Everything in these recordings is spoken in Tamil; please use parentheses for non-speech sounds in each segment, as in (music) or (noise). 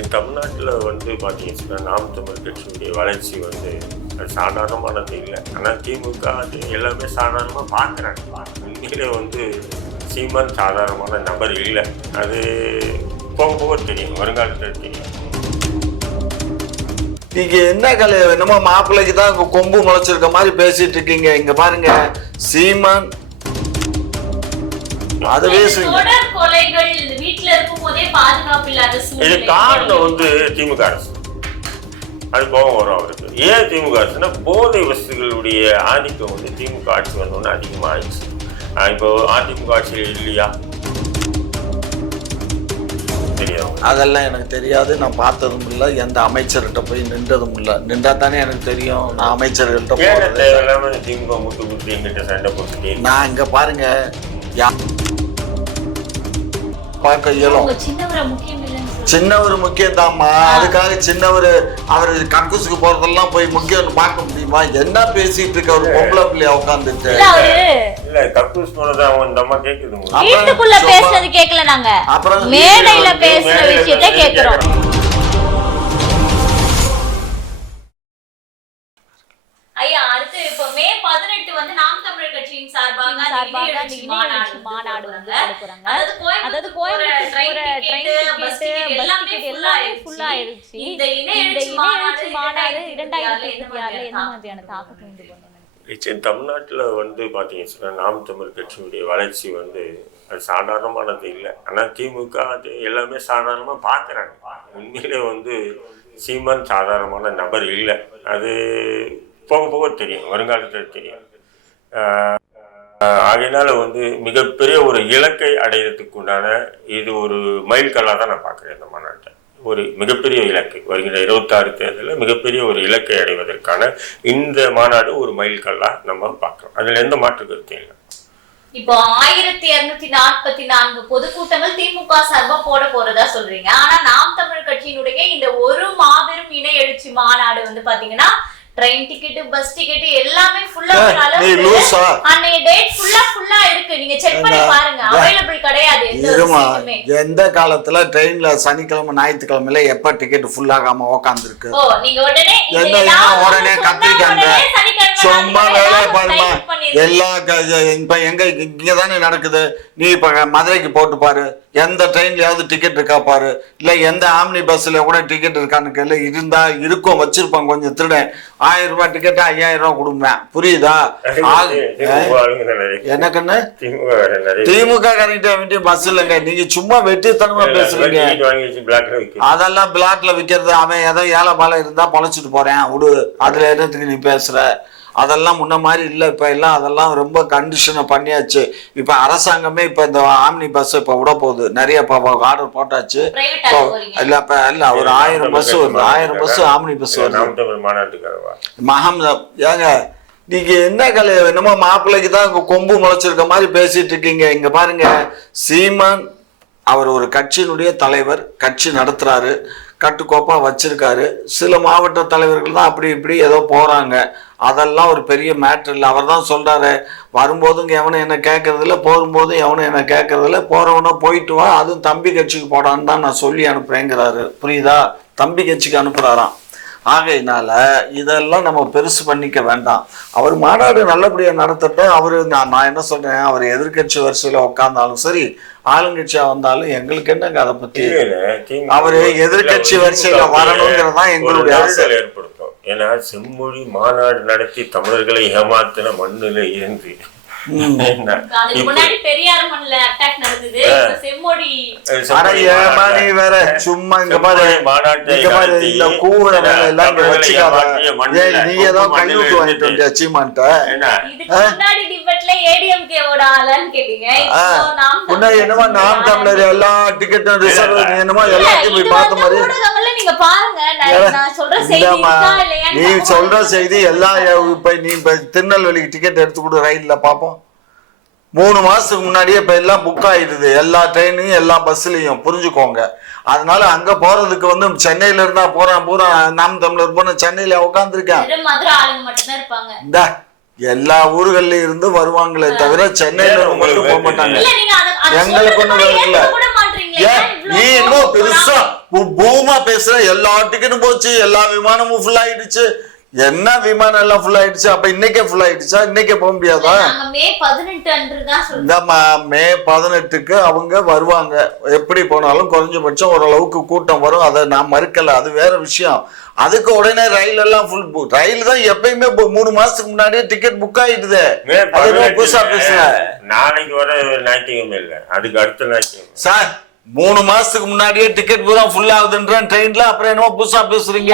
தமிழ்நாட்டில் வந்து பார்த்தீங்கன்னா நாம் தமிழ் கட்சியுடைய வளர்ச்சி வந்து அது சாதாரணமானது இல்லை ஆனால் திமுக அது எல்லாமே சாதாரணமாக பார்க்குறாங்க. உண்மையிலே வந்து சீமான் சாதாரணமான நபர் இல்லை. அது போக போக தெரியும் வருங்காலத்தில் தெரியும். நீங்க என்ன கலை என்னமோ மாப்பிள்ளைக்கு தான் உங்க கொம்பு முளைச்சிருக்க மாதிரி பேசிட்டு இருக்கீங்க. இங்க பாருங்க சீமான். அது பேசுங்க இருக்கும் போதே பாதுகாப்பு இல்லாத இது காரணம் வந்து திமுக அரசு. அது கோபம் வரும் அவருக்கு. ஏன் திமுக அரசுனா போதை வசதிகளுடைய ஆதிக்கம் வந்து திமுக ஆட்சி வந்தோடனே அதிகமாக ஆயிடுச்சு இப்போ அதிமுக ஆட்சியில் இல்லையா? தெரியும் அதெல்லாம் எனக்கு தெரியாது. நான் பார்த்ததும் இல்லை. எந்த அமைச்சர்கிட்ட போய் நின்றதும் இல்லை. நின்றா தானே எனக்கு தெரியும். நான் அமைச்சர்கள்ட்ட போட்டுட்டே நான் இங்க பாருங்க. யா- பார்க்க இயலும். சின்னவரை முக்கியம் இல்லைன்னு சொல்லி சின்னவர் முக்கியம் தான்மா அதுக்காக சின்னவர் அவர் கக்கூசுக்கு போறதெல்லாம் போய் முக்கியம் பார்க்க முடியுமா? என்ன பேசிட்டு இருக்க ஒரு பொம்பளை பிள்ளைய உட்காந்துட்டு இல்ல கக்கூஸ் போனதை அவன் இந்த அம்மா அப்புறம் வீட்டுக்குள்ள பேசுறது கேட்கல நாங்க. அப்புறம் மேடையில பேசுற விஷயத்த கேக்குறோம் ஐயா அடுத்து இப்போ மே பதினெட்டு வந்து நாம் தமிழர் கட்சியின் சார்பாக அந்த சார்பாக இணைய அந்த எழுச்சி இணைய மாநாடு எழுச்சி மாநாடு நடத்துறாங்க. அதாவது கோயம்புத்தூர் போற bus எல்லாமே எல்லாமே ஆயிருச்சு. full ஆயிருச்சு. இந்த இணைய இந்த எழுச்சி இணைய மாநாடு இரண்டாயிரத்தி இருபத்தி ஆறுல என்ன மாதிரியான தாக்கத்தை உண்டு பண்ணும் நிச்சயம் தமிழ்நாட்டில் வந்து பார்த்தீங்கன்னா நாம் தமிழ் கட்சியுடைய வளர்ச்சி வந்து அது சாதாரணமானது இல்லை ஆனால் திமுக அது எல்லாமே சாதாரணமாக பார்க்குறாங்க உண்மையிலே வந்து சீமான் சாதாரணமான நபர் இல்லை அது போக போக தெரியும் வருங்காலத்தில் தெரியும் ஆகையினால வந்து மிகப்பெரிய ஒரு இலக்கை அடையிறதுக்கு உண்டான இது ஒரு மைல்கல்லாக தான் நான் பார்க்குறேன் இந்த மாநாட்டை. ஒரு மிகப்பெரிய இலக்கு. வருகிற இருபத்தாறு தேர்தலில் மிகப்பெரிய ஒரு இலக்கை அடைவதற்கான இந்த மாநாடு ஒரு மைல்கல்லாக நம்ம பார்க்குறோம். அதில் எந்த மாற்று கருத்தையும் இல்லை. இப்போ ஆயிரத்தி இருநூத்தி நாற்பத்தி நான்கு பொதுக்கூட்டங்கள் திமுக சார்பா போட போறதா சொல்றீங்க. ஆனா நாம் தமிழ் கட்சியினுடைய இந்த ஒரு மாபெரும் இணை எழுச்சி மாநாடு வந்து பாத்தீங்கன்னா ட்ரெயின் டிக்கெட் பஸ் டிக்கெட் எல்லாமே ஃபுல்லா ஒரு லூசா. அன்னைய டேட் ஃபுல்லா ஃபுல்லா இருக்கு. நீங்க செக் பண்ணி? பாருங்க. அவைலபிள் கிடையாது எந்த எந்த காலத்துல ட்ரெயின்ல சனிக்கிழமை ஞாயிற்றுக்கிழமையில எப்ப டிக்கெட் ஃபுல் ஆகாம உக்காந்துருக்கு? ஓ நீங்க உடனே உடனே சனிக்கிழமை சும்மா வேலையை ஏதாவது பாருமா. எல்லா இப்ப எங்க இங்க தானே நடக்குது. நீ இப்ப மதுரைக்கு போட்டு பாரு. எந்த ட்ரெயின்லயாவது டிக்கெட் இருக்கா பாரு. இல்ல எந்த ஆம்னி பஸ்ல கூட டிக்கெட் இருக்கான்னு கேள்வி இருந்தா இருக்கும் வச்சிருப்பான் கொஞ்சம் திருடன் ஆயிரம் ரூபாய் டிக்கெட் ஐயாயிரம் ரூபாய் கொடுப்பேன். புரியுதா? நிறைய எனக்குன்னு திமுக காரங்க நிறைய. திமுக கரெக்டா வேண்டிய பஸ் இல்லைங்க. நீங்க சும்மா வெட்டித்தனமா பேசுறீங்க. பிளாக்ல அதெல்லாம் பிளாட்ல விற்கிறது அவன் ஏதோ ஏழை பாலை இருந்தா பொழைச்சிட்டு போறேன். விடு. அதுல என்னத்துக்கு நீ பேசுற? அதெல்லாம் முன்ன மாதிரி இல்லை. இப்போ எல்லாம் அதெல்லாம் ரொம்ப கண்டிஷனை பண்ணியாச்சு. இப்போ அரசாங்கமே இப்போ இந்த ஆம்னி பஸ் இப்போ விட போகுது. நிறைய இப்போ ஆர்டர் போட்டாச்சு. இப்போ. இல்லை இப்போ இல்லை ஒரு ஆயிரம் பஸ் வருது. ஆயிரம் பஸ் ஆம்னி பஸ் வருது. மகம் ஏங்க நீங்க என்ன கலை என்னமோ மாப்பிள்ளைக்கு தான் கொம்பு முளைச்சிருக்க மாதிரி பேசிட்டு இருக்கீங்க. இங்க பாருங்க சீமான் அவர் ஒரு கட்சியினுடைய தலைவர் கட்சி நடத்துறாரு. கட்டுக்கோப்பாக வச்சிருக்காரு. சில மாவட்ட தலைவர்கள் தான் அப்படி இப்படி ஏதோ போகிறாங்க அதெல்லாம் ஒரு பெரிய மேட்ரு இல்லை. அவர் தான் சொல்கிறாரு வரும்போதும் எவனும் என்ன கேட்கறதில்ல போகும்போதும் எவனும் என்ன கேட்கறதில்ல போறவனா போயிட்டு வா அதுவும் தம்பி கட்சிக்கு போடான்னு தான் நான் சொல்லி அனுப்புறேங்கிறாரு. புரியுதா? தம்பி கட்சிக்கு அனுப்புகிறாராம் ஆகையினால இதெல்லாம் நம்ம பெருசு பண்ணிக்க வேண்டாம். அவர் மாநாடு நல்லபடியாக நடத்தட்டும். அவர் நான் நான் என்ன சொல்றேன்? அவர் எதிர்க்கட்சி வரிசையில் உட்கார்ந்தாலும் சரி ஆளுங்கட்சியா வந்தாலும் எங்களுக்கு என்னங்க அதை பத்தி? அவரு எதிர்க்கட்சி வரிசையில வரணுங்கிறது தான் எங்களுடைய ஆசை. ஏற்படுத்தும். ஏன்னா செம்மொழி மாநாடு நடத்தி தமிழர்களை ஏமாத்தின மண்ணுல இருந்து (laughs) சும்மா இங்க பாரு. இங்க பாரு இந்த கூவுற வேலை எல்லாம் இங்க வச்சுக்காத. ஏமாற்றிய மண்ணுல, ஏய் நீ ஏதோ கையூட்டு வாங்கிட்டு. வந்தியா சீமான்ட்ட? முன்னாடி என்னமோ நாம் தமிழர் எல்லா டிக்கெட்டும் ரிசர்வ் என்னமோ எல்லாத்தையும் போய் பார்த்த வந்து மாதிரி. நீங்க நீ சொல்ற வந்து செய்தி எல்லாம் இப்ப நீ திருநெல்வேலிக்கு டிக்கெட் எடுத்து கொடு ரயில்ல பாப்போம். மூணு மாசத்துக்கு முன்னாடியே இப்ப எல்லாம் புக் ஆயிடுது. எல்லா ட்ரெயினையும் எல்லா பஸ்லயும் புரிஞ்சுக்கோங்க. அதனால அங்க போறதுக்கு வந்து சென்னையில இருந்தா போறான் பூரா நாம் தமிழர் போன சென்னையில உட்காந்துருக்கேன் இந்த எல்லா ஊர்கள்ல இருந்து வருவாங்களே தவிர சென்னையில மட்டும் போக மாட்டாங்க. எங்களுக்கு கூட இருக்குல்ல. நீ கோவம் பெருசா பூமா பேசுற. எல்லா டிக்கெட்டும் போச்சு. எல்லா விமானமும் ஃபுல் ஆயிடுச்சு. என்ன விமானம் எல்லாம் ஃபுல் ஆயிடுச்சு? அப்ப இன்னைக்கே ஃபுல் ஆயிடுச்சா? இன்னைக்கே போக முடியாதா? மே பதினெட்டு ம- மே பதினெட்டுக்கு அவங்க வருவாங்க. எப்படி போனாலும் குறைஞ்சபட்சம் ஓரளவுக்கு கூட்டம் வரும். அதை நான் மறுக்கல. அது வேற விஷயம். அதுக்கு உடனே ரயில் எல்லாம் ஃபுல் புக் ரயில் தான் எப்பயுமே மூணு மாசத்துக்கு முன்னாடியே டிக்கெட் புக் ஆயிடுது. புதுசா பேசுற பதினெட்டுல நாளைக்கு வர ஞாயிற்றுக்கிழமை இல்லை. அதுக்கு அடுத்த ஞாயிற்றுக்கிழமை. சார் மூணு மாசத்துக்கு முன்னாடியே டிக்கெட் பூரா ஃபுல் ஆகுதுன்ற ட்ரெயின்ல அப்புறம் என்னமோ புதுசா பேசுறீங்க.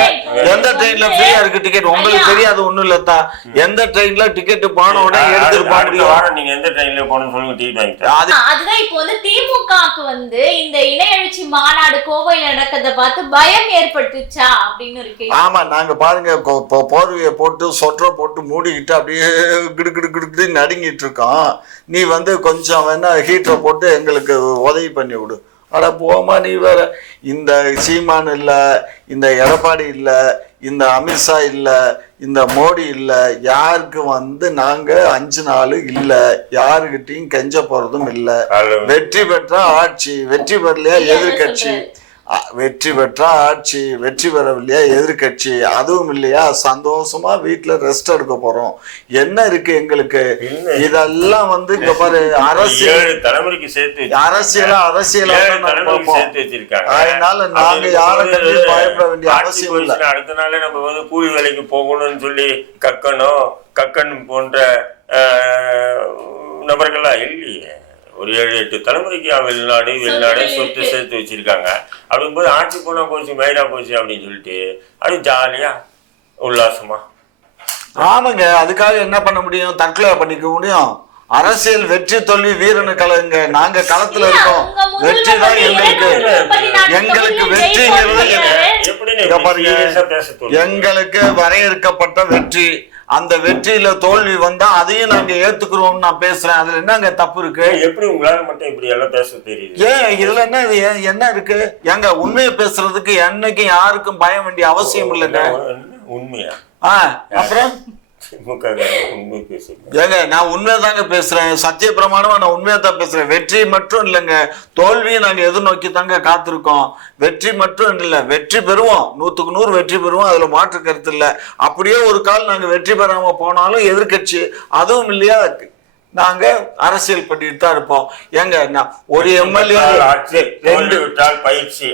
எந்த ட்ரெயின்ல ஃப்ரீயா இருக்கு டிக்கெட் உங்களுக்கு. தெரியாது ஒண்ணும் இல்லத்தா எந்த ட்ரெயின்ல டிக்கெட் போன உடனே எடுத்துட்டு போக நீங்க எந்த ட்ரெயின்ல போகணும்னு சொல்லுங்க டிக்கெட் வாங்கிட்டேன் அது அதுதான் இப்போ வந்து திமுகவுக்கு வந்து இந்த இன எழுச்சி மாநாடு கோவையில் நடக்கிறத பார்த்து பயம் ஏற்பட்டுச்சா அப்படின்னு இருக்கு ஆமா நாங்க பாருங்க போர்வையை போட்டு சொட்டரை போட்டு மூடிக்கிட்டு அப்படியே கிடு கிடு கிடு கிடு நடுங்கிட்டு இருக்கோம். நீ வந்து கொஞ்சம் வேணா ஹீட்டரை போட்டு எங்களுக்கு உதவி பண்ணி விடு. அட போமா நீ வேற. இந்த சீமான் இல்ல இந்த எடப்பாடி இல்ல இந்த அமித்ஷா இல்ல இந்த மோடி இல்ல யாருக்கு வந்து நாங்க அஞ்சு நாள் இல்ல யாருக்கிட்டையும் கெஞ்ச போறதும் இல்ல. வெற்றி பெற்றா ஆட்சி வெற்றி பெறலையா எதிர்கட்சி? வெற்றி பெற்றா ஆட்சி வெற்றி பெறவில்லையா எதிர்கட்சி அதுவும் இல்லையா? சந்தோஷமா வீட்டுல ரெஸ்ட் எடுக்க போறோம். என்ன இருக்கு எங்களுக்கு. இதெல்லாம் வந்து இங்க பாரு (laughs) அரசியல் தலைமுறைக்கு சேர்த்து. அரசியலா அரசியலா அதனால நாங்க அப்படி யாரை இருக்கும்போது கண்டு பயப்பட வேண்டிய அவசியம் இல்ல. அடுத்த நாளே நம்ம வந்து கூலி வேலைக்கு போகணும்னு சொல்லி கக்கணும். கக்கன் போன்ற ஆஹ், நபர்கள்லாம் இல்லையே. ஒரு ஏழு எட்டு தலைமுறைக்கு வெளிநாடு வெளிநாடு சொத்து. சேர்த்து வச்சிருக்காங்க. அப்படிங்கும்போது ஆட்சி போனா போச்சு மயிரா போச்சு அப்படின்னு சொல்லிட்டு அது ஜாலியா உல்லாசமா. ஆமாங்க அதுக்காக என்ன பண்ண முடியும்? தற்கொலை பண்ணிக்க முடியும். அரசியல் வெற்றி தோல்வி வீரனு கலங்க நாங்க களத்துல இருக்கோம். வெற்றி தான் எங்களுக்கு. எங்களுக்கு வெற்றிங்கிறது? எங்களுக்கு வரையறுக்கப்பட்ட வெற்றி. அந்த வெற்றியில தோல்வி வந்தா அதையும் நாங்க ஏத்துக்கிறோம் நான் பேசுறேன். அதுல என்னங்க தப்பு இருக்கு? எப்படி உங்களால மட்டும் இப்படி எல்லாம் பேச தெரியுது? ஏன் இதுல என்ன என்ன இருக்கு? ஏங்க உண்மையை பேசுறதுக்கு என்னைக்கும் யாருக்கும் பயம் வேண்டிய அவசியம் இல்லைங்க. உண்மையா? ஆ அப்புறம்? திமுக உண்மை பேசுறீங்க ஏங்க நான் உண்மைதாங்க பேசுறேன். சத்திய பிரமாணமா நான் உண்மையா தான் பேசுறேன். வெற்றி மட்டும் இல்லைங்க தோல்வியை நாங்க எதிர்நோக்கி தாங்க காத்திருக்கோம். வெற்றி மட்டும் இல்லை வெற்றி பெறுவோம். நூத்துக்கு நூறு வெற்றி பெறுவோம் அதுல மாற்று கருத்து இல்லை. அப்படியே ஒரு கால் நாங்க வெற்றி பெறாம போனாலும் எதிர்க்கட்சி அதுவும் இல்லையா? நாங்க அரசியல் பண்ணிட்டு தான் இருப்போம். ஏங்க நான் ஒரு எம்எல்ஏ ரெண்டு பயிற்சி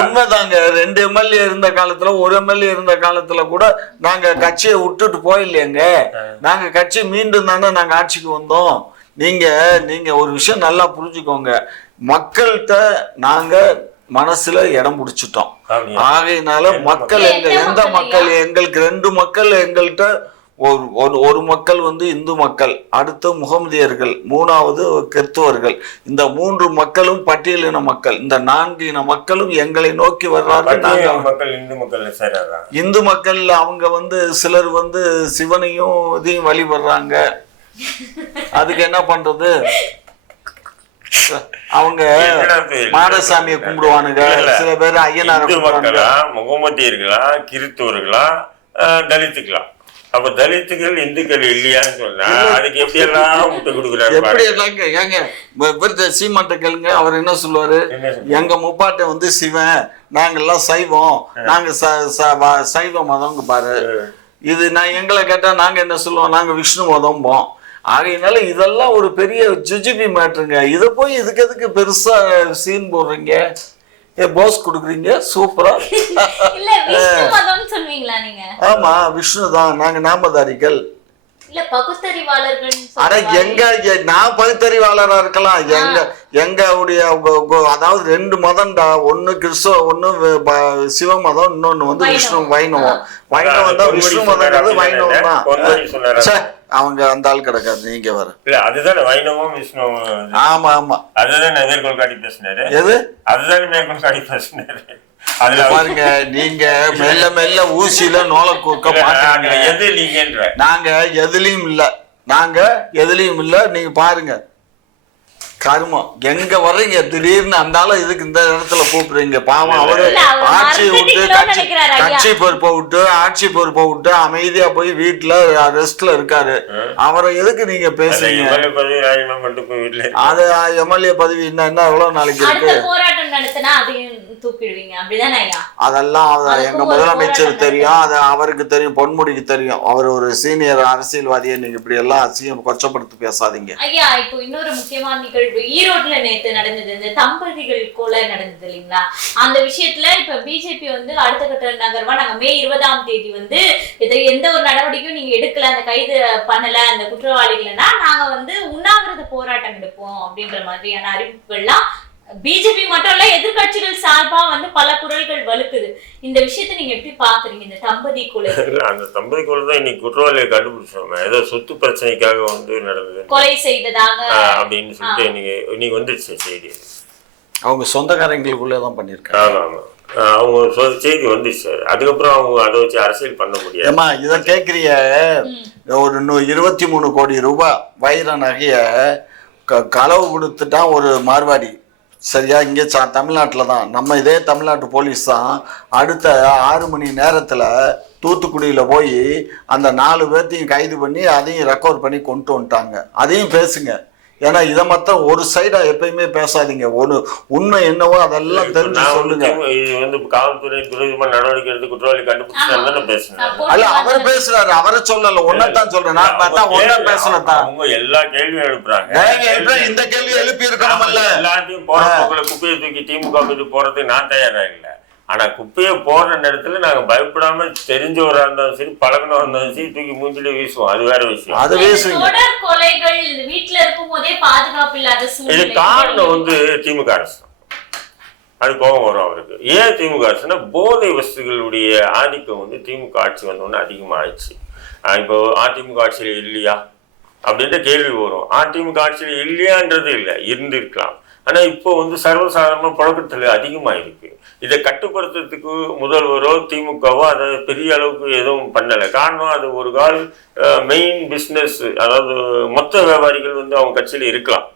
உண்மைதாங்க. ரெண்டு எம்எல்ஏ இருந்த காலத்துல ஒரு எம்எல்ஏ இருந்த காலத்துல கூட நாங்க கட்சியை விட்டுட்டு போயில்லையங்க. நாங்க கட்சி மீண்டும் தானே நாங்க ஆட்சிக்கு வந்தோம். நீங்க நீங்க ஒரு விஷயம் நல்லா புரிஞ்சுக்கோங்க. மக்கள்கிட்ட நாங்க மனசுல இடம் பிடிச்சிட்டோம்? ஆகையினால மக்கள்? எங்க எந்த மக்கள்? எங்களுக்கு ரெண்டு மக்கள் எங்கள்கிட்ட ஒரு ஒரு ஒரு மக்கள் வந்து இந்து மக்கள் அடுத்து முகமதியர்கள் மூணாவது கிறிஸ்துவர்கள். இந்த மூன்று மக்களும் பட்டியலின மக்கள். இந்த நான்கு இன மக்களும் எங்களை நோக்கி பட்டியல் மக்கள் இந்து மக்கள் அவங்க வந்து சிலர் வந்து சிவனையும் இதையும் வழிபடுறாங்க அதுக்கு என்ன பண்றது? அவங்க? மாடசாமியை கும்பிடுவானுங்க. சில பேர் ஐயனாரை முகமதியர்களா கிறிஸ்தவர்களா ஆஹ், தலித்துகளா அப்ப தலித்துகள் இந்துக்கள் இல்லையான்னு சொன்னா அதுக்கு எப்படி எல்லாம் முட்டை கொடுக்குறாரு எப்படி பாருங்க. எல்லாங்க ஏங்க சீமாட்ட கேளுங்க அவர் என்ன சொல்லுவாரு? எங்க முப்பாட்டை வந்து சிவன் நாங்கெல்லாம் சைவம் நாங்க சைவ மதம்ங்க பாரு. இது நான் எங்களை கேட்டா நாங்க என்ன சொல்லுவோம்? நாங்க விஷ்ணு மதம்போம். ஆகையினால இதெல்லாம் ஒரு பெரிய ஜுஜிபி மேட்ருங்க. இதை போய் இதுக்கு எதுக்கு பெருசா சீன் போடுறீங்க? போஸ் கொடுக்குறீங்க? சூப்பரா (laughs) இல்ல விஷ்ணு மதம்னு சொல்வீங்களா நீங்க? ஆமா விஷ்ணு தான் நாங்க நாமதாரிகள். அட எங்க நான் பகுத்தறிவாளரா இருக்கலாம். எங்க எங்க கொ- அதாவது ரெண்டு மதம்டா. ஒண்ணு கிறிஸ்துவ ஒண்ணு சிவ மதம் இன்னொன்னு வந்து வைணவம். விஷ்ணு வைணவம். வைணவம் தான் விஷ்ணு மதங்கிறது வைணவம் தானே? அவங்க அந்த ஆள் கிடக்காது. நீங்க வர இல்ல அதுதானே வைணவம் விஷ்ணுவும் ஆமா ஆமா. அதுதானே மேற்கோள் காட்டி பேசினாரு. எது? அதுதானே மேற்கோள் காட்டி பேசினாரு. அதுல பாருங்க நீங்க மெல்ல மெல்ல ஊசியில நோலை இல்ல, மாட்டீங்க. எது நீங்கன்ற. நாங்க எதுலயும் இல்ல. நாங்க எதுலயும் இல்ல. நீங்க பாருங்க. கருமம். எங்க வர்றீங்க? திடீர்னு அந்த ஆளு இதுக்கு இந்த இடத்துல கூப்பிடுறீங்க. பாவம் அவரு ஆட்சியை விட்டு கட்சி. கட்சி பொறுப்பை விட்டு ஆட்சி பொறுப்பை விட்டு அமைதியா போய் வீட்டுல ரெஸ்ட்ல இருக்காரு. அவரை எதுக்கு நீங்க பேசுறீங்க? அது எம்எல்ஏ பதவி என்ன என்ன எவ்வளவு நாளைக்கு இருக்கு? அதெல்லாம் எங்க முதலமைச்சர் தெரியும். அது அவருக்கு தெரியும் பொன்முடிக்கு தெரியும். அவர் ஒரு சீனியர் அரசியல்வாதியை நீங்க இப்படி எல்லாம் அசியம் கொச்சப்படுத்தி பேசாதீங்க. ஐயா இப்போ இன்னொரு முக்கியமான நிகழ்வு ஈரோட்ல நேத்து நடந்தது இந்த தம்பதிகள் கொலை நடந்தது இல்லைங்களா? அந்த விஷயத்துல இப்ப பிஜேபி வந்து அடுத்த கட்ட நகர்வா நாங்க மே இருபதாம் தேதி வந்து இதை எந்த ஒரு நடவடிக்கையும் நீங்க எடுக்கல அந்த கைது பண்ணல அந்த குற்றவாளிகள்னா நாங்க வந்து உண்ணாவிரத போராட்டம் எடுப்போம் அப்படின்ற மாதிரியான அறிவிப்புகள்லாம் பிஜேபி மட்டும் இல்ல எதிர்க்கட்சிகள் சார்பா வந்து பல குரல்கள் வலுக்குது. இந்த விஷயத்தை நீங்க எப்படி பாக்குறீங்க இந்த தம்பதி கொலை. (laughs) அந்த தம்பதிக்குள்ள தான் இன்னைக்கு குற்றவாளியை கண்டுபிடிச்சோம். ஏதோ சொத்து பிரச்சனைக்காக வந்து நடந்தது. கொலை செய்ததாக. அப்படின்னு சொல்லிட்டு இன்னைக்கு இன்னைக்கு வந்துருச்சு செய்தி. அவங்க சொந்தக்காரங்களுக்குள்ளே தான் பண்ணியிருக்காங்க. ஆமா ஆமா. ஆஹ் அவங்க சொ- செய்தி வந்துருச்சு அதுக்கப்புறம் அவங்க அதை வச்சு அரசியல் பண்ண முடியாது. ஏமா இதை கேட்குறிய ஒரு நூ இருபத்தி மூணு கோடி ரூபாய் வைர நகைய க களவு கொடுத்துட்டான் ஒரு மார்வாடி. சரியா இங்கே சா தமிழ்நாட்டில் தான். நம்ம இதே தமிழ்நாட்டு போலீஸ் தான் அடுத்த ஆறு மணி நேரத்தில் தூத்துக்குடியில் போய் அந்த நாலு பேர்த்தையும் கைது பண்ணி அதையும் ரெக்கவர் பண்ணி கொண்டு வந்துட்டாங்க. அதையும் பேசுங்க. ஏன்னா இதை மாத்திரம் ஒரு சைடா எப்பயுமே பேசாதீங்க. ஒரு உண்மை என்னவோ அதெல்லாம் தெரிஞ்சு நான் வந்து சொல்லுங்க வந்து காவல்துறை துரிதமா நடவடிக்கை எடுத்து குற்றவாளி கண்டுபிடிச்சாங்க தானே பேசினேன் அல்ல அவர் பேசுறாரு அவரை சொல்லல. ஒன்னதான் சொல்றேன். நான் பார்த்தா ஒன்ன பேசலதான் அவங்க எல்லா கேள்வியும் எழுப்புறாங்க. இந்த கேள்வி எழுப்பி இருக்கணும்ல எல்லாத்தையும் போற குப்பையை தூக்கி திமுக போறதுக்கு நான் தயாரா இல்ல. ஆனா குப்பையை போடுற நேரத்துல நாங்க பயப்படாம தெரிஞ்சவரா இருந்தாலும் சரி பழகினவரா இருந்தாலும் சரி தூக்கி மூஞ்சிலே வீசுவோம். அது வேற விஷயம். அது கொலைகள் இந்த வீட்ல இருக்கும் போதே பாதுகாப்பு இல்லாத இது காரணம் வந்து திமுக அரசு. அது கோபம் வரும் அவருக்கு. ஏன் திமுக அரசுனா போதை வஸ்துகளுடைய ஆதிக்கம் வந்து திமுக ஆட்சி வந்தோடனே அதிகமாகிடுச்சு இப்போ அதிமுக ஆட்சியில் இல்லையா? அப்படின்ற கேள்வி வரும். அதிமுக ஆட்சியில் இல்லையான்றது இல்லை. இருந்திருக்கலாம். ஆனா இப்போ வந்து சர்வசாதாரண புழக்கத்தில் அதிகமாக இருக்கு இதை கட்டுப்படுத்துறதுக்கு முதல்வரோ திமுகவோ அதை பெரிய அளவுக்கு எதுவும் பண்ணலை. காரணம் அது ஒரு கால் மெயின் பிஸ்னஸ் அதாவது மொத்த வியாபாரிகள் வந்து அவங்க கட்சியில் இருக்கலாம்.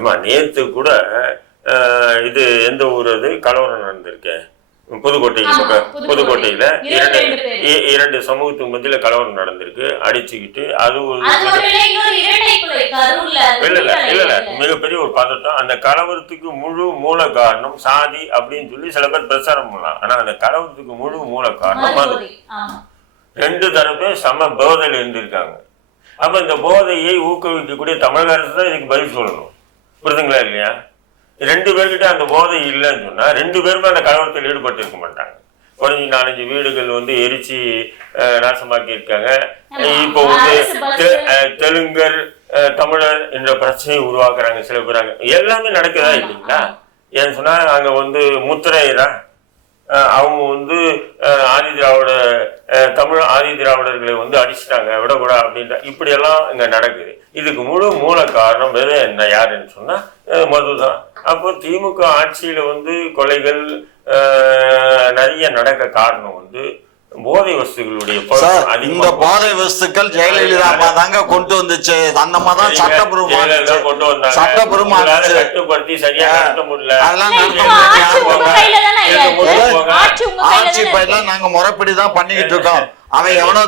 ஏமா நேத்து கூட இது எந்த ஊர் அது? கலவரம் நடந்திருக்கு. புதுக்கோட்டை. புதுக்கோட்டையில இரண்டு இரண்டு சமூகத்துக்கு மத்தியில கலவரம் நடந்திருக்கு. அடிச்சுக்கிட்டு அது ஒரு அது இல்ல இல்ல இல்ல இல்ல வீட்டாளர் மிகப்பெரிய ஒரு பதட்டம். அந்த கலவரத்துக்கு முழு மூல காரணம் சாதி அப்படின்னு சொல்லி சில பேர் பிரச்சாரம் பண்ணலாம். ஆனா அந்த கலவரத்துக்கு முழு மூல காரணம். ஆமா. ரெண்டு தரப்பும் சம போதையில் இருந்திருக்காங்க. அப்ப இந்த போதையை ஊக்குவிக்கக்கூடிய தமிழக அரசு தான் இதுக்கு பதில் சொல்லணும். புரிதுங்களா இல்லையா? ரெண்டு பேர்கிட்ட அந்த போதை இல்லைன்னு சொன்னா ரெண்டு பேருமே அந்த கலவரத்தில் ஈடுபட்டு இருக்க மாட்டாங்க. குறைஞ்சி நாலஞ்சு வீடுகள் வந்து எரிச்சு நாசமாக்கி இருக்காங்க. இப்போ வந்து தெலுங்கர் தமிழர் என்ற பிரச்சனையை உருவாக்குறாங்க சில பேர் எல்லாமே நடக்குதா இல்லைங்களா. ஏன்னு சொன்னா அங்க வந்து முத்திரையரா அஹ் அவங்க வந்து ஆதி திராவிட தமிழ் ஆதி திராவிடர்களை வந்து அடிச்சிட்டாங்க விடக்கூடாது அப்படின்ற இப்படியெல்லாம் இங்க நடக்குது. இதுக்கு முழு மூல காரணம் வேற என்ன யாருன்னு சொன்னா அஹ், மதுதான். அப்போ திமுக ஆட்சியில் வந்து கொலைகள் நிறைய நடக்க காரணம் வந்து போதை வஸ்துகளுடைய இந்த போதை வஸ்துக்கள் ஜெயலலிதா அம்மா தாங்க கொண்டு வந்துச்சு அந்த அம்மா தான் சட்டப்பூர்வமா ஜெயலலிதா கொண்டு வந்தாங்க. இருந்துச்சு. கட்டுப்படுத்தி சரியா நடத்த முடியல அதெல்லாம். ஆட்சி பயிலாம். நாங்க முறைப்படி தான் பண்ணிக்கிட்டு இருக்கோம் அவன் எவனோ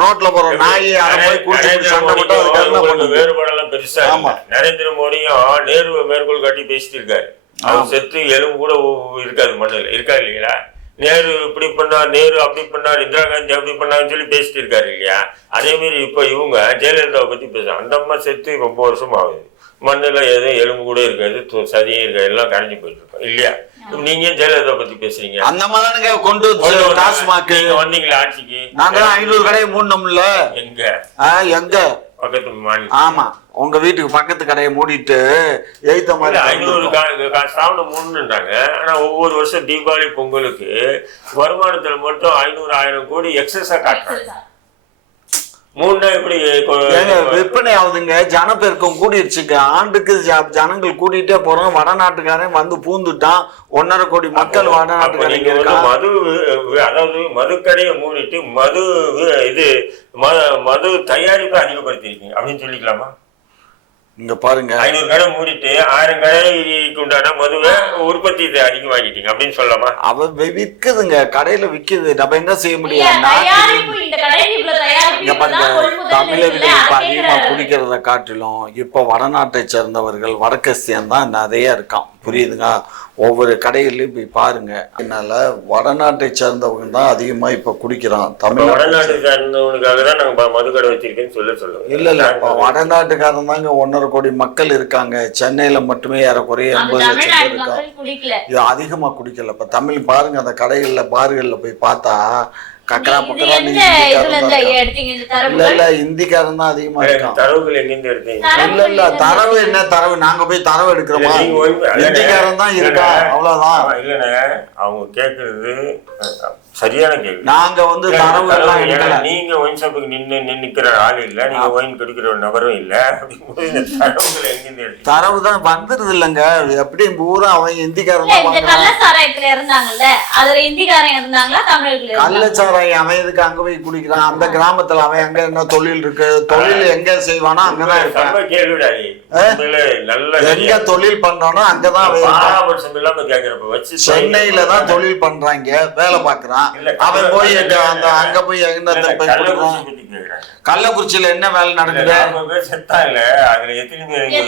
ரோட்ல போற நாய் அதை போய் குடிச்சு நரேந்திர சண்டை போட்டு மோடிக்கும் அதுக்கு என்ன உங்களுக்கு பண்ணுது வேறுபாடெல்லாம் பெருசா இல்ல. ஆமா. நரேந்திர மோடியும் நேருவை மேற்கோள் காட்டி பேசிட்டு இருக்காரு அவர். செத்து எலும்பு கூட இருக்காது மண்ணுல இருக்கா இல்லைங்களா நேரு இப்படி பண்ணார் நேரு அப்படி பண்ணார் இந்திரா காந்தி அப்படி பண்ணாருன்னு சொல்லி பேசிட்டு இருக்காரு இல்லையா? அதே மாதிரி இப்ப இவங்க ஜெயலலிதாவை பத்தி பேசுறாங்க. அந்த அம்மா செத்து ரொம்ப வருஷம் ஆகுது. மண்ணுல எதுவும் எலும்பு கூட இருக்காது சதியும் இருக்காது எல்லாம் கரைஞ்சு போயிட்டு இருக்கோம் இல்லையா? நீங்க ஜெயலலிதா பத்தி பேசுறீங்க? அந்த மாதிரி தானுங்க கொண்டு. டாஸ்மாக் நீங்க வந்தீங்களா ஆட்சிக்கு? நாங்க ஐநூறு கடையை மூடணும்ல. எங்க? எங்க? பக்கத்து ஆமா. உங்க வீட்டுக்கு பக்கத்து கடையை மூடிட்டு எய்த்த மாதிரி ஐநூறு சாவணம் மூணுன்றாங்க ஆனா ஒவ்வொரு வருஷம் தீபாவளி பொங்கலுக்கு வருமானத்துல மட்டும் ஐநூறு ஆயிரம் கோடி எக்ஸஸா காட்டுறாங்க. விற்பனை ஆகுதுங்க ஜனப்பெருக்கம் கூடிருச்சுங்க ஆண்டுக்கு ஜனங்கள் கூட்டிகிட்டே போறோம். வடநாட்டுக்காரன் வந்து பூந்துட்டான். ஒன்னரை கோடி மக்கள் வடநாட்டுக்காரங்க மது அதாவது மதுக்கடையை மூடிட்டு மது இது மது தயாரிப்பை அதிகப்படுத்திருக்கீங்க. அப்படின்னு சொல்லிக்கலாமா? இங்க பாருங்க. ஐநூறு கடை மூடிட்டு ஆயிரம் கடைக்கு உண்டான மதுவை உற்பத்தி இதை அதிகமாக்கிட்டீங்க அப்படின்னு சொல்லலாமா? அவ வி- விக்குதுங்க. கடையில விக்குது. நம்ம என்ன செய்ய முடியும்? நாட்டு- தயாரிப்பு இந்த கடைக்கு இவ்வளவு தயாரிப்பு இங்க பாருங்க. இவ்வளவுதான் கொள்முதல் தமிழர்கள் இருக்குல்ல, இப்ப அதை அதிகமா. குடிக்கிறத காட்டிலும் இப்ப வடநாட்டை சேர்ந்தவர்கள் வடக்கஸ்தியன் தான் நிறைய இருக்கான். புரியுதுங்க? ஒவ்வொரு கடையிலயும் போய் பாருங்க. அதனால வடநாட்டை சேர்ந்தவங்க தான் அதிகமா இப்ப குடிக்கிறான். தமிழ்நாட்டை வடநாட்டு சார்ந்தவனுக்காக தான் நாங்க ப- மது கடை வச்சிருக்கேன்னு சொல்ல சொல்லுங்க. இல்ல இல்ல. இப்ப வடநாட்டுக்காரன் தாங்க ஒன்னரை கோடி மக்கள் இருக்காங்க. சென்னையில மட்டுமே ஏறக்குறைய எண்பது லட்சம் பேர் இருக்காங்க இது அதிகமா குடிக்கல. இப்ப தமிழ் பாருங்க அந்த கடைகள்ல பார்கள்ல போய் பார்த்தா கக்கரா பக்கரா இல்ல இல்ல இந்திக்காரன் தான் அதிகமா இருக்கான். தரவுகள் எங்கிருந்து எடுத்தீங்க தரவு இல்ல இல்ல தரவு என்ன? தரவு நாங்க போய் தரவு எடுக்கிறோமா. இந்திக்காரன் தான் இருக்கா. அவ்வளவுதான். இல்லைண்ணே அவங்க கேக்குறது சரியான கேள்வி. நாங்க வந்து தரவு நீங்க ஒயின் ஷாப்புக்கு நின்னு நின்னு நிக்கிற ஆள் இல்ல நீங்க ஒயின் குடிக்கிற ஒரு நபரும் இல்ல. தரவு (laughs) தான் வந்துருது இல்லைங்க. எப்படி பூரா அவன் இந்திக்காரன் கள்ளசாராயத்துல இருந்தாங்கல்ல. அதுல இந்திக்காரங்க இருந்தாங்களா தமிழர்கள் கள்ளச்சாராயம் அவன் எதுக்கு அங்க போய் குடிக்கிறான்? அந்த கிராமத்துல அவன் எங்க என்ன தொழில் இருக்கு? தொழில் எங்க செய்வானோ அங்கதான் இருப்பான். எங்க தொழில் பண்றானோ அங்கதான் சென்னையில தான் தொழில் பண்றாங்க வேலை பாக்குறான். அவன் போய் எங்க அந்த அங்க போய் கேக்குறேன். கள்ளக்குறிச்சியில என்ன வேலை நடக்குது? செத்தா இல்ல, அதுல எத்தனை வேலை?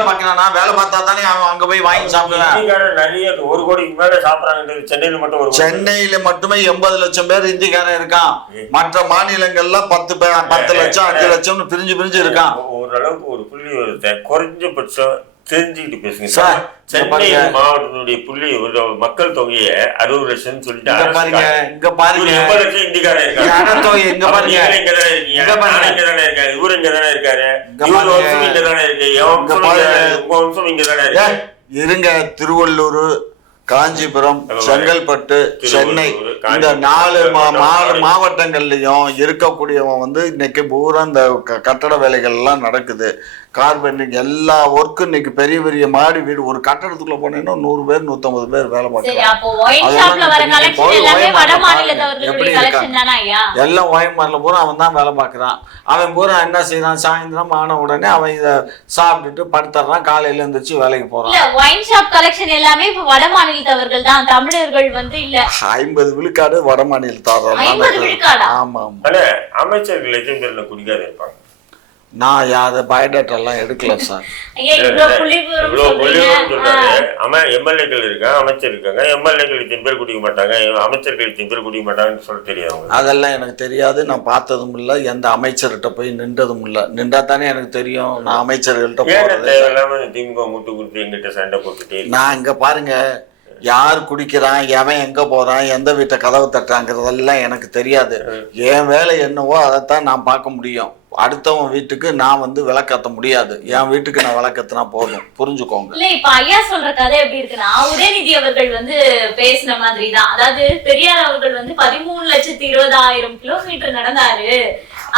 பாக்குறானா வேலை பார்த்தா தானே அவன் அங்க போய் வாங்கி சாப்பிடுவேன். நிறைய ஒரு கோடிக்கு மேல சாப்பிடுறாங்கன்றது சென்னையில மட்டும் ஒரு. சென்னையில மட்டுமே எண்பது லட்சம் பேர் இந்திக்காரன் இருக்கான். மற்ற மாநிலங்கள்ல பத்து பே- பத்து லட்சம் அஞ்சு லட்சம்னு பிரிஞ்சு பிரிஞ்சு இருக்கான். ஓரளவுக்கு ஒரு புள்ளி குறைஞ்சபட்சம் தெரிஞ்சுக்கிட்டு பேசுங்க சார், சென்னை. மாவட்டத்தினுடைய புள்ளி ஒரு மக்கள் தொகையை அறுபது லட்சம் சொல்லிட்டு பாருங்க. இங்க பாருங்க எண்பது லட்சம் இங்க பாருங்க இருக்கீங்க. இங்க. இவரும் இங்கதானே இருக்காரு. இங்க இவர் இங்கதானே இருக்கு. என் இங்க இருக்கு. இருங்க திருவள்ளூர் காஞ்சிபுரம் செங்கல்பட்டு சென்னை இந்த நாலு மாவட்டங்கள்லயும் இருக்கக்கூடியவன் வந்து இன்னைக்கு பூரா இந்த கட்டட வேலைகள் எல்லாம் நடக்குது கார்பெண்டிங் எல்லா ஒர்க்கும் இன்னைக்கு பெரிய பெரிய மாடி வீடு ஒரு கட்டடத்துக்குள்ள போனீங்கன்னா நூறு பேர் நூத்தம்பது பேர் வேலை சரி பார்க்கலாம் அப்போ ஒயின் அதெல்லாம் ஷாப்ல வர நீங்க கலெக்ஷன் போய் எல்லாமே ஒயின் வட ஷாப்ல மாநிலத்தவர்களுடைய எப்படி கலெக்ஷன் தானா ஐயா? எல்லாம் ஓயமாரில் பூரா அவன் தான் வேலை பார்க்குறான். அவன் பூரா என்ன செய்யறான் சாயந்தரம் ஆன உடனே அவன் இதை சாப்பிட்டுட்டு படுத்துறான். காலையில எழுந்திரிச்சு வேலைக்கு போறான். இல்ல ஒயின் ஷாப் கலெக்ஷன் எல்லாமே இப்ப வட மாநிலத்தவர்கள் தான். தமிழர்கள் வந்து இல்ல. ஐம்பது விழுக்காடு வட மாநிலத்தாரர்? ஆமா ஆமா. அமைச்சர்கள் பேர்ல குடிக்காத இருப்பாங்க. நான் யாத பயோடேட்டா எல்லாம் எடுக்கல சார். ஆமா எம்எல்ஏக்கள் இருக்காங்க அமைச்சர் இருக்காங்க. எம்எல்ஏக்கள் இத்தனை பேர் குடிக்க மாட்டாங்க. அமைச்சர்கள் இத்தனை பேர் குடிக்க மாட்டாங்கன்னு சொல்ல தெரியாது அதெல்லாம் எனக்கு தெரியாது. நான் பார்த்ததும் இல்ல. எந்த அமைச்சர்கிட்ட போய் நின்றதும் இல்ல. நின்றா தானே எனக்கு தெரியும். நான் அமைச்சர்கள்ட்ட தேவையில்லாம திமுக முட்டு கொடுத்து எங்கிட்ட சண்டை போட்டுட்டே? நான் இங்க பாருங்க. யார் குடிக்கிறான்? எவன் எங்க போறான்? எந்த வீட்டை கதவு தட்டுறாங்கிறதெல்லாம் எனக்கு தெரியாது. என் வேலை என்னவோ அதைத்தான் நான் பார்க்க முடியும். அடுத்தவன் வீட்டுக்கு நான் வந்து விளக்கத்த முடியாது. என் வீட்டுக்கு நான் விளக்கத்தினா போதும். புரிஞ்சுக்கோங்க. இல்ல இப்ப ஐயா சொல்ற கதை எப்படி இருக்குன்னா உதயநிதி அவர்கள் வந்து பேசின மாதிரி தான் அதாவது பெரியார் அவர்கள் வந்து பதிமூணு லட்சத்தி இருபதாயிரம் கிலோமீட்டர் நடந்தாரு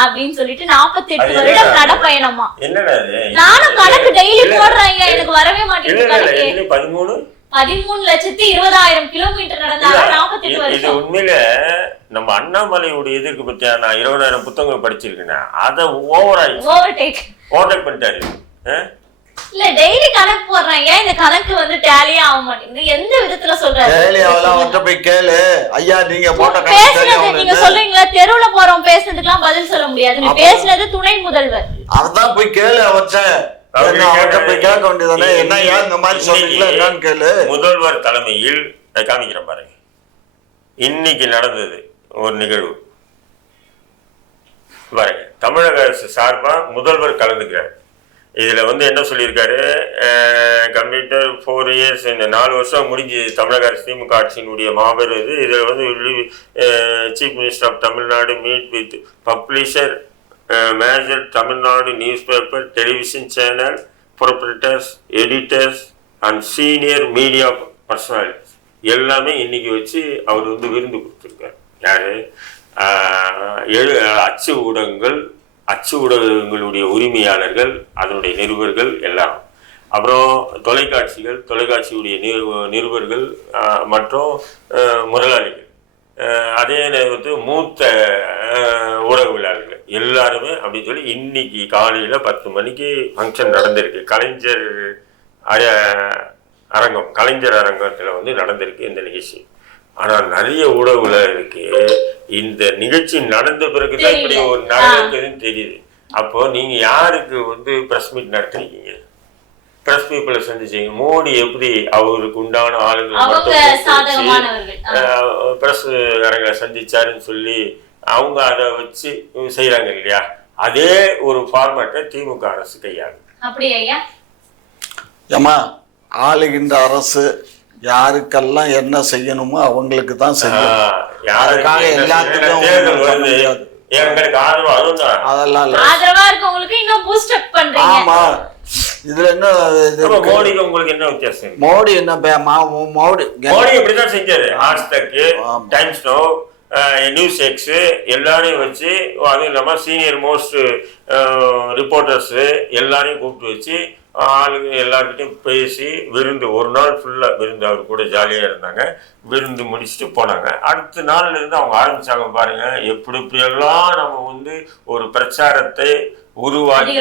அப்படின்னு சொல்லிட்டு நாற்பத்தி எட்டு வருடம் என்னடா? நடப்பயணமா? நானும் கணக்கு டெய்லி ஐயா. எனக்கு வரவே மாட்டேங்குது பதிமூணு? பதிமூணு லட்சத்தி இருபதாயிரம் கிலோமீட்டர் நடந்தாரு இல்ல, நாற்பத்தி எட்டு இது- இது வருஷம் உண்மையில நம்ம அண்ணாமலையுடைய எதிர்க்கு பத்தியா நான் இருபதாயிரம் புத்தகங்கள் படிச்சிருக்கேன் அதை ஓவர் ஓவர்டேக் ஓவர்டேக் பண்ணிட்டாரு? இல்ல டெய்லி கணக்கு போடுறேன். ஏன் இந்த கணக்கு வந்து டேலியே ஆக மாட்டேங்குது? எந்த விதத்துல சொல்றாரு? கேளு அவெல்லாம் அவன்கிட்ட போய் கேளு. ஐயா நீங்க போட்ட கணக்கு நீங்க. சொல்றீங்களா? தெருவுல போறோம் பேசுனதுக்கெல்லாம் பதில் சொல்ல முடியாது. நீ பேசுனது துணை முதல்வர். அவன்தான் போய் கேளு அவற்ற முதல்வர் தலைமையில் காமிக்கிறேன் பாருங்க. இன்னைக்கு நடந்தது ஒரு நிகழ்வு. பாருங்க தமிழக அரசு சார்பா முதல்வர் கலந்துக்கிறார். இதுல வந்து என்ன சொல்லியிருக்காரு? கம்ப்ளீட்டர் ஃபோர் இயர்ஸ் இந்த நாலு வருஷம் முடிஞ்சு தமிழக அரசு திமுக ஆட்சியினுடைய மாபெரும் இது. இதில் வந்து chief minister of Tamil Nadu meet with publisher major Tamil Nadu news paper television channel proprietors editors and senior media personalities. எல்லாமே இன்னைக்கு வச்சு அவர் வந்து விருந்து கொடுத்துருக்காரு. யார்? எழு அச்சு ஊடகங்கள் அச்சு ஊடகங்களுடைய உரிமையாளர்கள் அதனுடைய நிருபர்கள் எல்லாம். அப்புறம் தொலைக்காட்சிகள் தொலைக்காட்சியுடைய நிரு- நிருபர்கள் மற்றும் முதலாளிகள். அதே நேரத்தில் மூத்த ஆஹ், ஊடகவியலாளர்கள் எல்லாருமே அப்படின்னு சொல்லி இன்னைக்கு காலையில் பத்து மணிக்கு ஃபங்க்ஷன் நடந்திருக்கு. கலைஞர் அர- அரங்கம் கலைஞர் அரங்கத்தில் வந்து நடந்திருக்கு இந்த நிகழ்ச்சி. ஆனால் நிறைய ஊடகங்கள இருக்கு. இந்த நிகழ்ச்சி நடந்த பிறகுதான் இப்படி ஒரு நடக்குதுன்னு தெரியுது. அப்போ நீங்க யாருக்கு வந்து பிரஸ் மீட் நடத்துறீங்க பிரஸ் பீப்புளை சந்திச்சீங்க மோடி எப்படி அவருக்கு உண்டான ஆளுங்களை மட்டும். பிரஸ் அரங்களை சந்திச்சாருன்னு சொல்லி அவங்க அதை வச்சு செய்றாங்க இல்லையா? அதே ஒரு ஃபார்மேட்டை திமுக அரசு ஐயா? ஏம்மா ஆளுகின்ற அரசு யாருக்கெல்லாம் என்ன செய்யணுமோ அவங்களுக்கு தான் செய்யும். ஆஹ், யாருக்கு அதுக்காக என்ன எல்லாத்துக்கும். எங்களுக்கு ஆதரவு அதெல்லாம் இல்ல. ஆதரவா இருக்கவங்களுக்கு இன்னும் பூஸ்ட் அப் பண்றீங்க. ஆமா. இதுல என்ன? மோடிக்கு உங்களுக்கு என்ன வித்தியாசம்? மோடி என்ன மோடி மோடி இப்படிதான் செஞ்சாரு. ஆமா. டைம்ஸ் நியூஸ் எக்ஸ் எல்லாரையும் வச்சு அதுவும் இல்லாமல் சீனியர் மோஸ்ட் ரிப்போர்ட்டர்ஸ் எல்லாரையும் கூப்பிட்டு வச்சு ஆளுங்க எல்லார்கிட்டையும் பேசி விருந்து ஒரு நாள் ஃபுல்லாக விருந்து அவர் கூட ஜாலியாக இருந்தாங்க. விருந்து முடிச்சுட்டு போனாங்க. அடுத்த நாள்ல இருந்து அவங்க ஆரம்பிச்சாங்க பாருங்க. எப்படி எப்படியெல்லாம் நம்ம வந்து ஒரு பிரச்சாரத்தை உருவாக்கி.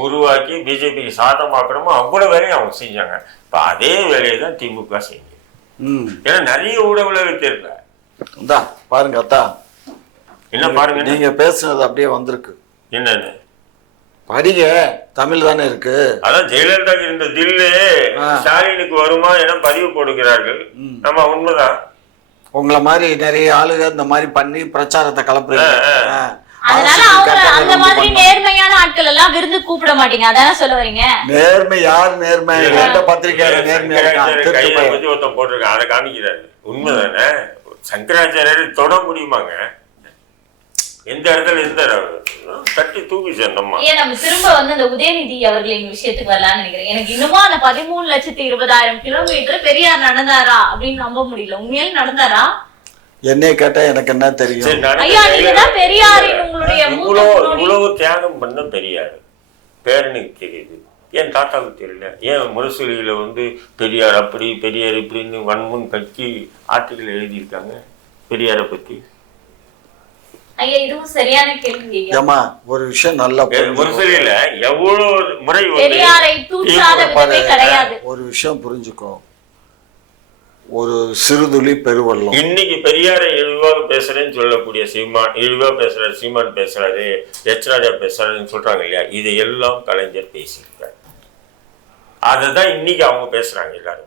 உருவாக்கி பிஜேபிக்கு சாதமாக்கணுமோ அவ்வளோ வேலையும் அவங்க செஞ்சாங்க. இப்போ அதே வேலையை தான் திமுக செஞ்சு ம். ஏன்னா நிறைய ஊடகங்கள் தெரியல இந்தா பாருங்க அத்தா. என்ன பாருங்க நீங்க பேசுனது அப்படியே வந்திருக்கு. என்னன்னு படிங்க தமிழ் தானே இருக்கு. அதான் ஜெயலலிதாக்கு இருந்த தில்லு. ஸ்டாலினுக்கு வருமா என பதிவு போடுகிறார்கள். நம்ம உண்மைதான். உங்களை மாதிரி நிறைய ஆளுங்க இந்த மாதிரி பண்ணி பிரச்சாரத்தை கலப்புறீங்க. அதனால அவங்க அந்த மாதிரி. நேர்மையான ஆட்கள் எல்லாம் விருந்து கூப்பிட மாட்டீங்க. அதானே சொல்ல வரீங்க? நேர்மை யார் நேர்மை? எந்த பத்திரிக்கையாளர் நேர்மையா இருக்கான்? போட்டிருக்கான். அதை காமிக்கிறாரு. உண்மைதானே? சங்கராச்சாரியர் தொட முடியுமாங்க? எந்த இடத்துல இருந்தார் அவர் தட்டி தூக்கி சேர்ந்தம்மா ஏன் நம்ம திரும்ப வந்து அந்த உதயநிதி அவர்களின் விஷயத்துக்கு வரலாம்னு நினைக்கிறேன். எனக்கு இன்னுமா அந்த பதிமூணு லட்சத்தி இருபதாயிரம் கிலோமீட்டர் பெரியார் நடந்தாரா அப்படின்னு நம்ப முடியல. உண்மையில நடந்தாரா? என்னைய கேட்டா எனக்கு என்ன தெரியும்? ஐயா, நீங்க தான் பெரியாரின் உங்களுடைய இவ்வளவு. இவ்வளவு தியாகம் பண்ண பெரியார். பேரனுக்கு தெரியுது. ஏன் தாத்தாவுக்கு தெரியல ஏன் முரசொலியில வந்து பெரியார் அப்படி பெரியார் இப்படின்னு வன்முன் கட்சி ஆர்டிக்கல் எழுதியிருக்காங்க? பெரியாரை பத்தி. ஐயா இதுவும் சரியான கேள்வி ஐயா. ஏமா ஒரு விஷயம் நல்லா புரிஞ்சுக்கோ. முரசொலியில எவ்வளவு முறை ஒரு விஷயம் புரிஞ்சுக்கோ. ஒரு சிறுதுளி பெருவெள்ளம். இன்னைக்கு பெரியாரை இழிவாக பேசுறேன்னு சொல்லக்கூடிய சீமான் இழிவா பேசுறாரு சீமான் பேசுறாரு எச் ராஜா பேசுறாருன்னு சொல்றாங்க இல்லையா? இது எல்லாம் கலைஞர் பேசியிருக்காரு. அதை இன்னைக்கு அவங்க பேசுறாங்க எல்லாரும்.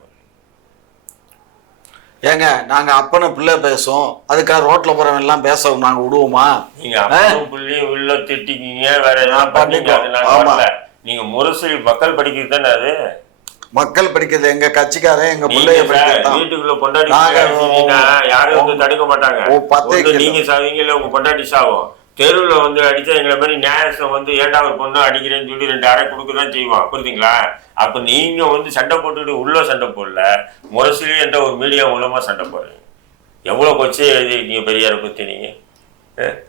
ஏங்க நாங்க அப்பன பிள்ளை பேசுவோம். அதுக்காக ரோட்ல போறவன் எல்லாம் பேச நாங்க விடுவோமா? நீங்க புள்ளியும் உள்ள திட்டிக்கிங்க வேற எல்லாம் பண்ணீங்க நாங்க முரசொலி மக்கள் படிக்கிறது தானே அது? மக்கள் படிக்கிறது எங்க கட்சிக்காரன் எங்க பிள்ளைய வீட்டுக்குள்ள அடிச்சீங்கன்னா யாரும் வந்து தடுக்க மாட்டாங்க. நீங்க சாவீங்க இல்ல உங்க பொண்டாட்டி சாவும். தெருவில் வந்து அடித்தா எங்களை மாதிரி நியாயசம் வந்து ஏன்டா ஒரு பொண்ணு அடிக்கிறேன்னு சொல்லி ரெண்டு அரை கொடுக்க தான் செய்வான். புரியுதுங்களா அப்போ நீங்கள் வந்து சண்டை போட்டுட்டு உள்ளே சண்டை போடல. முரசிலே என்ற ஒரு மீடியா மூலமாக சண்டை போடுறீங்க? எவ்வளோ கொச்சே எழுதிருக்கீங்க பெரியாரை பற்றி நீங்கள்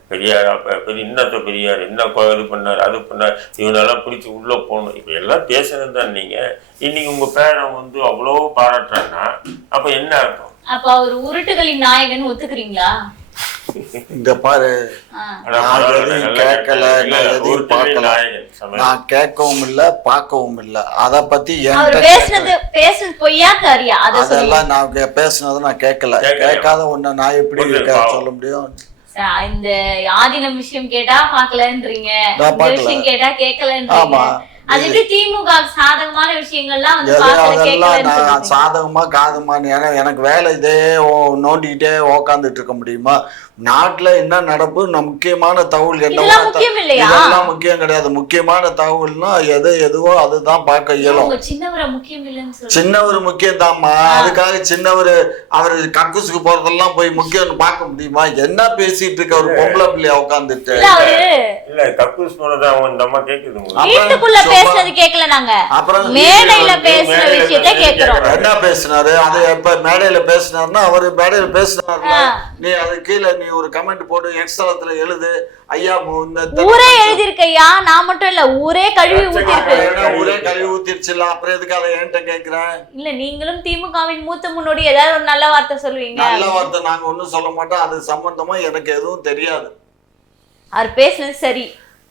பெரியார்? அப்போ பெரிய இன்னத்தை பெரியார் என்ன இது பண்ணார் அது பண்ணார் இவனெல்லாம் பிடிச்சி உள்ளே போகணும் இப்போ எல்லாம் பேசுறது தான் நீங்கள் இன்னைக்கு உங்கள் பேரை வந்து அவ்வளோ பாராட்டுறான்னா அப்போ என்ன அர்த்தம்? அப்போ அவர் உருட்டுகளின் நாயகன் ஒத்துக்கிறீங்களா? இங்க பாரு. நான் எதையும் கேட்கல, நான் எதையும் பார்க்கல. நான் கேட்கவும் இல்ல பார்க்கவும் இல்ல. அத பத்தி அதெல்லாம் நான் பேசுனதை நான் கேட்கல? கேட்காத ஒண்ணு நான் எப்படி. சொல்ல முடியும்? இந்த ஆதீனம் விஷயம் கேட்டா பாக்கலன்றீங்க இந்த. விஷயம் கேட்டா கேட்கலன்றீங்க. ஆமா. அது எப்படி திமுக சாதகமான விஷயங்கள்லாம் வந்து? சாதகமா காதகமான்னு ஏன்னா எனக்கு வேலை இதே நோண்டிக்கிட்டே உக்காந்துட்டு இருக்க முடியுமா நாட்டுல என்ன நடப்பு? முக்கியமான தகவல் இதெல்லாம் முக்கியம் முக்கியம் கிடையாது. முக்கியமான தகவல்னா எது எதுவோ அதுதான் பார்க்க இயலும். உங்க சின்னவரை முக்கியம் முக்கியம் தான்மா அதுக்காக சின்னவர் அவர் கக்கூசுக்கு போறதெல்லாம் போய் முக்கியம்னு பார்க்க முடியுமா? என்ன பேசிட்டு இருக்க? ஒரு பொம்பளை பிள்ளைய உட்காந்துட்டு இல்ல கக்கூஸ் அம்மா கேக்குது. அப்புறம் மேடையில மேடையில விஷயத்த கேக்குறோம். என்ன பேசினாரு? அது எப்ப மேடையில பேசினாருன்னா அவரு மேடையில பேசினாருல ஆ. நீ அது கீழே நீ ஒரு கமெண்ட் போடு எக்ஸ்தலத்துல எழுது. ஐயா இந்த ஊரே எழுதிருக்கையா நான் மட்டும் இல்ல ஊரே கழுவி ஊத்திருக்கு ஒரே கழுவி ஊத்திருச்சுல அப்புறம் எதுக்கு அதை என்கிட்ட கேக்குறேன்? இல்ல நீங்களும் திமுகவின் மூத்த முன்னோடி ஏதாவது ஒரு நல்ல வார்த்தை சொல்லுவீங்க. நல்ல வார்த்தை நாங்க ஒண்ணும் சொல்ல மாட்டோம் அது சம்பந்தமா எனக்கு எதுவும் தெரியாது. அவர் பேசுனது சரி.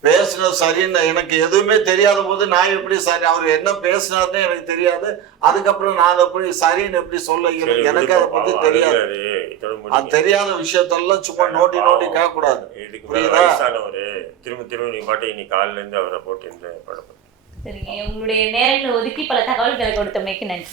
பேசுனது சரின்னு எனக்கு எதுவுமே தெரியாத போது நான் எப்படி சரி அவர் என்ன பேசினாருன்னு எனக்கு தெரியாது. அதுக்கப்புறம் நான் அதை போய் சரின்னு எப்படி சொல்ல எனக்கு- அதை பத்தி தெரியாது. அது. தெரியாத விஷயத்தெல்லாம் சும்மா நோண்டி நோண்டி கேட்க கூடாது புரியுதா? திரும்ப திரும்ப நீ பாட்டு இன்னைக்கு காலையில இருந்து அவரை போட்டு இந்த படம் சரிங்க உங்களுடைய நேரங்களை ஒதுக்கி பல தகவல்களை கொடுத்தமைக்கு நன்றி.